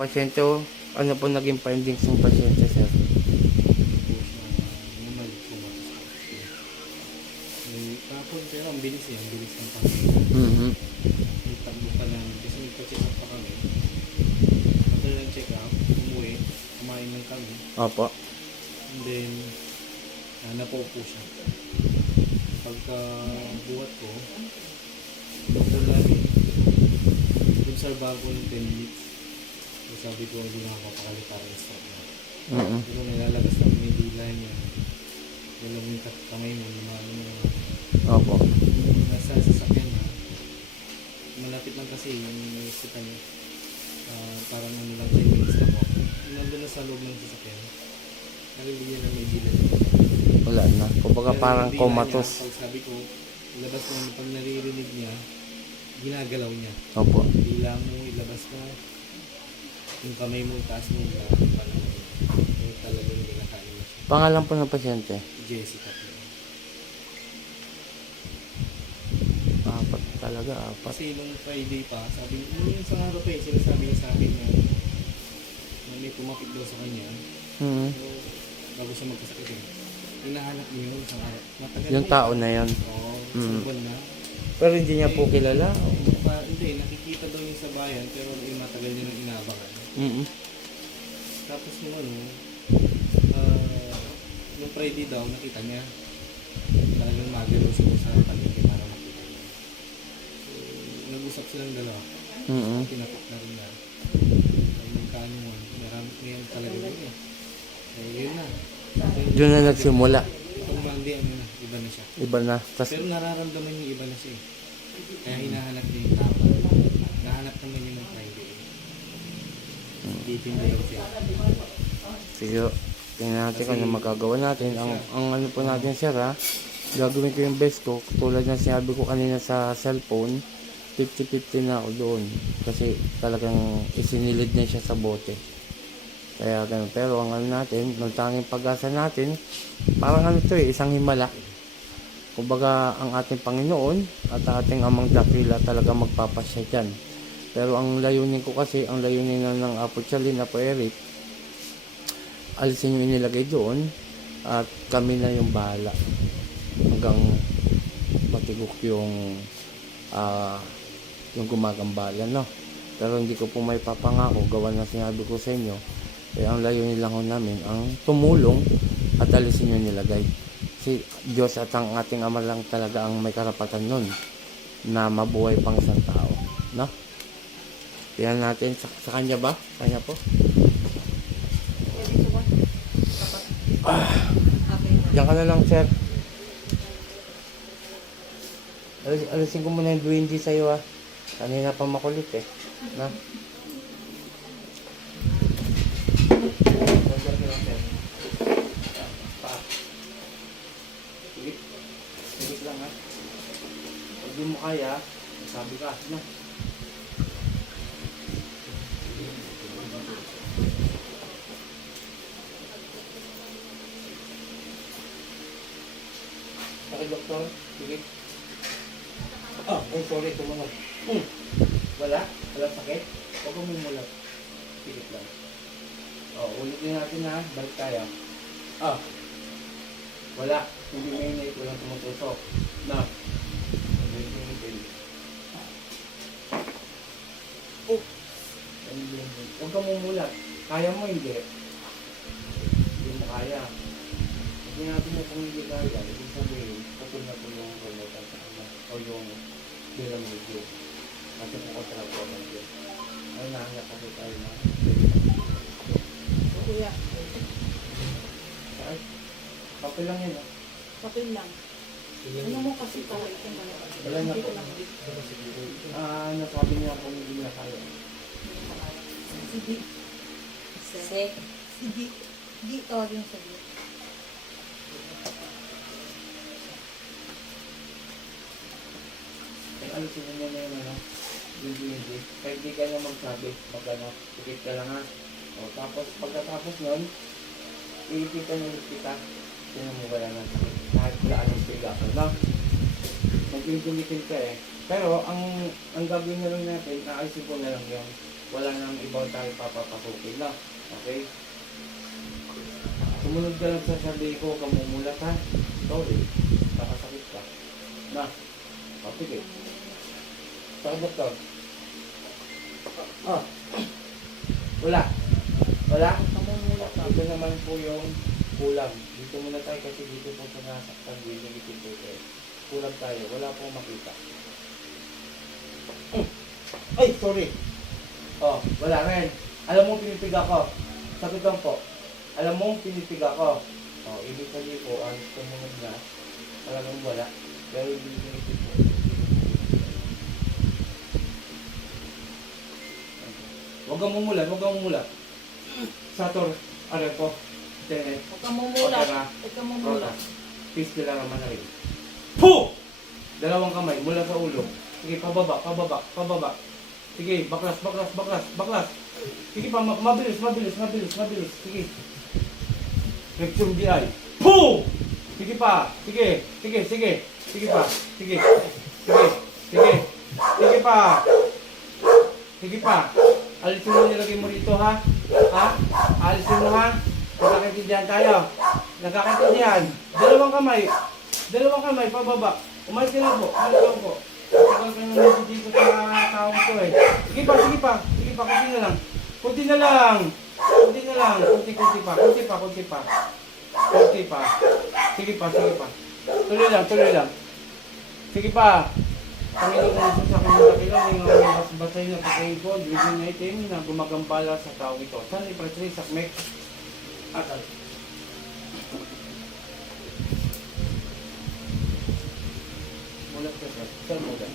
pasyente o ano po naging findings ng pasyente, sir? kahapon pero ang bilis eh, ang bilis ng pag Mhm. May takbo pa lang kasi nagpa-check up pa kami. After ng check. Opo. And then, uh, napaupo siya. Pagka buhat ko, doktor namin, obserbahan ko ng 10 minutes. Sabi ko, hindi na ako pakalita ng stop na. Pero nilalabas lang may dila niya. Dalam yung kamay mo, lumano mo. Opo. Yung nasa sasakyan na, malapit lang kasi yung hospital niya. Ah, parang ano lang 10 minutes lang ako. Yung nandun na sa loob ng sasakyan, naliliyan na may dila niya. Wala na. Kumbaga parang yung comatose. Niya, sabi ko, ilabas mo, pag naririnig niya, ginagalaw niya. Opo. Dila mo, ilabas mo, yung kamay mo, taas mo, parang yung talagang ginakain mo siya. Pangalan po ng pasyente? Jessica po. Apat talaga, apat. Kasi nung Friday pa, sabi nung yung sa araw pa eh, sinasabi niya sa akin na, na may tumapit daw sa kanya. Mhm. So, bago siya magkasakit eh. Hinahanap niyo yung isang araw. Matagal Yung na tao eh. na yon. Oo, Mm. buwan na. Pero hindi niya po kilala. Pa, hindi, nakikita daw yung sa bayan, pero yung matagal niya nang inabangan. Mhm. Tapos nung ano, ah, nung Friday daw, nakita niya. Talagang magalaw siya sa palengke para makita niya. So, nag-usap silang dalawa. Mhm. Tinapok na rin na. Ay, magkano mo, meron ngayon talaga yun eh. Eh, yun na. Doon na nagsimula. Itong Monday, ano na, iba na siya. Iba na. Tas, Pero nararamdaman niya iba na siya eh. Kaya hinahanap niya yung tao. Nahanap naman niya ng Friday. Titin daw siya. Sige, tingnan natin kung ano magagawa natin. Ang, ang ano po natin, sir, ha? Gagawin ko yung best ko. Tulad na sinabi ko kanina sa cellphone, 50-50 na ako doon. Kasi talagang isinilid na siya sa bote. Kaya ganun. Pero ang ano natin, ng tanging pag-asa natin, parang ano to eh, isang himala. Kumbaga, ang ating Panginoon at ating amang dakila talaga magpapasya dyan. Pero ang layunin ko kasi, ang layunin na ng Apo Chalin, Apo Eric, alisin yung inilagay doon at kami na yung bahala hanggang matigok yung ah, yung gumagambala no? Pero hindi ko po may papangako gawa na sinabi ko sa inyo eh, ang layunin lang ho namin ang tumulong at alisin yung nilagay si Diyos at ang ating ama lang talaga ang may karapatan nun na mabuhay pang isang tao no Tingnan natin sa, sa kanya ba? Kanya po? Diyan ka na lang, sir. Alis, alisin ko muna yung duwindi sa'yo, ah. Kanina pa makulit, eh. Na? Pa. Sige. Sige lang, ha. Pag di mo kaya, sabi ka, na. Bakit, doktor? Sige. Ah, oh, sorry, tumunod. Hmm. Wala? Wala sakit? Huwag mo mulat. Sige lang. Oh, ulitin natin ha. Balik tayo. Ah. Wala. Hindi mainit. Walang tumutusok. Na. Oh. Huwag ka mumulat. Kaya mo hindi. Hindi mo kaya. Hindi natin mo kung hindi kaya, ibig sabihin, putol na po yung remote at ano, o yung bilang video. Kasi po kontra po ang video. Ay, nahanap kasi tayo na. Kuya, Ay, papel lang yun, ah. papel lang. Ano mo kasi pala itong mga Wala na po. ko. Ah, ano, sabi niya kung hindi na kaya. Sige. Se. Sige. Sige, tawag yung sige. Ay, alisin niya na yung ano, hindi, hindi. Kahit di ka na magsabi, mag ano, tikit ka lang ha. O, tapos, pagkatapos nun, iipitan yung kita. Sino mo wala sakit. Kahit wala anong piga ko, no? Nagdudumitin ka eh. Pero, ang ang gagawin na lang natin, aalisin ko na lang yung wala nang ibang tayo papapasukin na. Okay? Sumunod ka lang sa sabi ko, kamumulat ha. Sorry, kakasakit ka. Na, kapigil. Saan doktor? Ah, wala. Wala? Kamumula ka. Ito naman po yung kulang. Dito muna tayo kasi dito po sa nasaktan din yung tayo. Kulang tayo. Wala pong makita. Mm. Ay, sorry. Oh, wala rin. Alam mo pinipiga ko. Sakit lang po. Alam mo pinipiga ko. Oh, ibig sabihin po, ang tumunod na, talagang wala. Pero hindi pinipiga po. Huwag kang mumulat, huwag kang mumulat. Sator, ano po? Tenet. Huwag kang mumula. Huwag kang mumula. Peace lang naman na rin. Po! Dalawang kamay mula sa ulo. Sige, pababa, pababa, pababa. Sige, baklas, baklas, baklas, baklas. Sige pa, ma- mabilis, mabilis, mabilis, mabilis. Sige. Rectum DI. Po! Sige pa, sige, sige, sige. Sige pa, sige. Sige, sige. Sige pa. Sige pa. Alisin mo nilagay mo rito ha. Ha? Alisin mo ha. Nagkakaintindihan tayo. Nagkakaintindihan. Dalawang kamay. Dalawang kamay, pababa. Umalis ka na po. Umalis ka po. Tagal ka naman dito sa taong ko eh. Sige pa, sige pa. Sige pa, kunti na lang. Kunti na lang. Kunti na lang. Kunti, kunti pa. Kunti pa, kunti pa. Kunti pa. Sige pa, sige pa. Tuloy lang, tuloy lang. Sige pa. Panginoon na sa akin ng dakilang ng mga basbasay na pagkain ko, duwidin na itim na gumagambala sa tao ito. Saan ipresri sakmek? Atal. Mulat ka sir. Sir, mulat.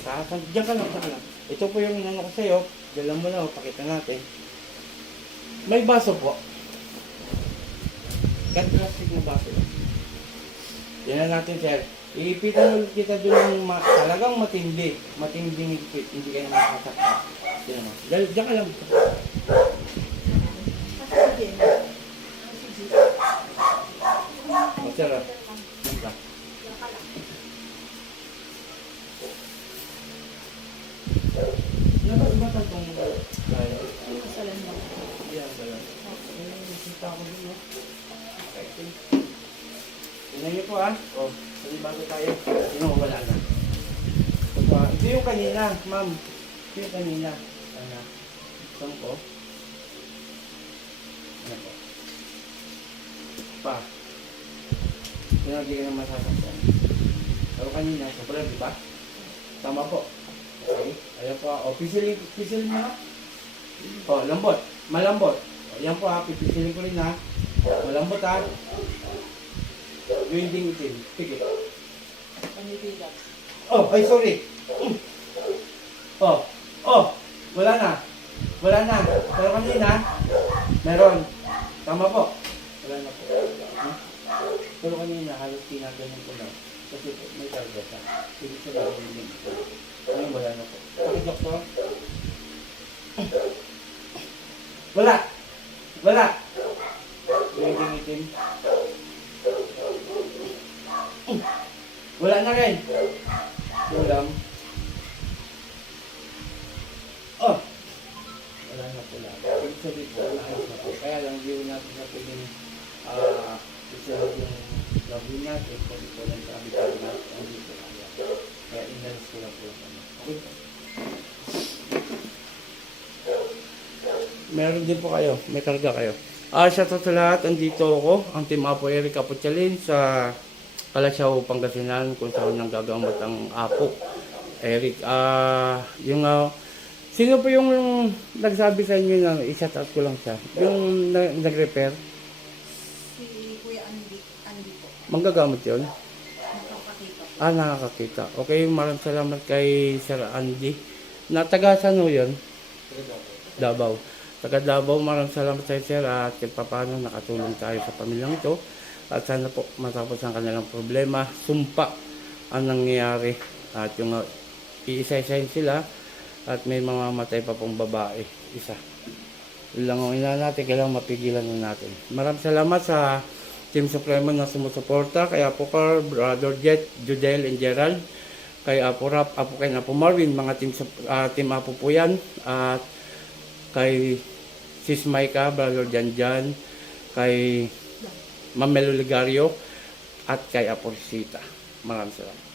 Saan- Diyan ka lang, diyan ka lang. Ito po yung inano ko sa'yo. Dalam mo na, oh, pakita natin. May baso po. Cut plastic na baso. Yan natin sir. Iipitan ulit kita doon ng ma- talagang matindi. Matinding ipit. Hindi ka na makasakta. Yan mo. Dahil diyan ka lang. Kasi sige. Sige. O sir, ah. Yan ka. Yan ba iba itong kaya? Ano kasalan mo? Yan ba yan? Ko din, no? Okay. Tingnan niyo po, ah. O, hindi bago tayo. Sino, wala na. Ito, ah. Ito yung kanina, ma'am. Ito yung kanina. Ano? Saan ko? Ano po? Pa. Pinagi ka ng masasaktan. Pero kanina, sobrang, di ba? Tama po. Okay. Ayan po. ah. O, pisilin, pisilin mo na. O, lambot. Malambot. O, yan po ha. Pipisilin ko rin ha. Malambot ha. Yung ding itim. Sige. Panibigas. Oh, ay sorry. Oh, oh, wala na. Wala na. Pero kanina, meron. Tama po. Wala na po. Hmm? Pero kanina, halos tinaganan ko lang. Kasi po, may targa siya. Hindi siya gagawin din. Ngayon, wala na po. Okay, doktor? Wala. Wala. Yung itim. Wala na rin. Ulam. Oh! Wala na po lang. Ibig sabihin po, naayos na po. Kaya lang, hindi ko natin sa pwedeng ah, isunod yung gawin natin kung ito lang sa abitan natin. Hindi po kaya. Inalis ko lang po. ano. Meron din po kayo. May karga kayo. Ah, sa totoo lahat, andito ako, ang Team Apo Eric Apochalin sa Kalasyaw, Pangasinan, kung saan nang gagamot ang Apo. Eric, ah, yung, ah, sino po yung nagsabi sa inyo na i-shout out ko lang siya? Yung na- nag-repair? Si Kuya Andy. Andy po. Manggagamot yun? Nakakakita po. Ah, nakakakita. Okay, maraming salamat kay Sir Andy. Na taga saan ho yun? Davao. Taga Davao, maraming salamat sa Sir at kahit paano nakatulong tayo sa pamilyang ito. At sana po matapos ang kanilang problema. Sumpa ang nangyayari. At yung uh, iisa-isahin sila at may mga matay pa pong babae. Isa. Yun lang ang ina natin, kailangan mapigilan na natin. Maraming salamat sa Team Supremo na sumusuporta, kay Apo Carl, Brother Jet, Judel and Gerald, kay Apo Rap, Apo Ken, Apo Marvin, mga team, ah, team Apo po yan. At kay Sis Maika, Brother Janjan, kay Mamelo Ligario, at kay Aporsita. Maraming salamat.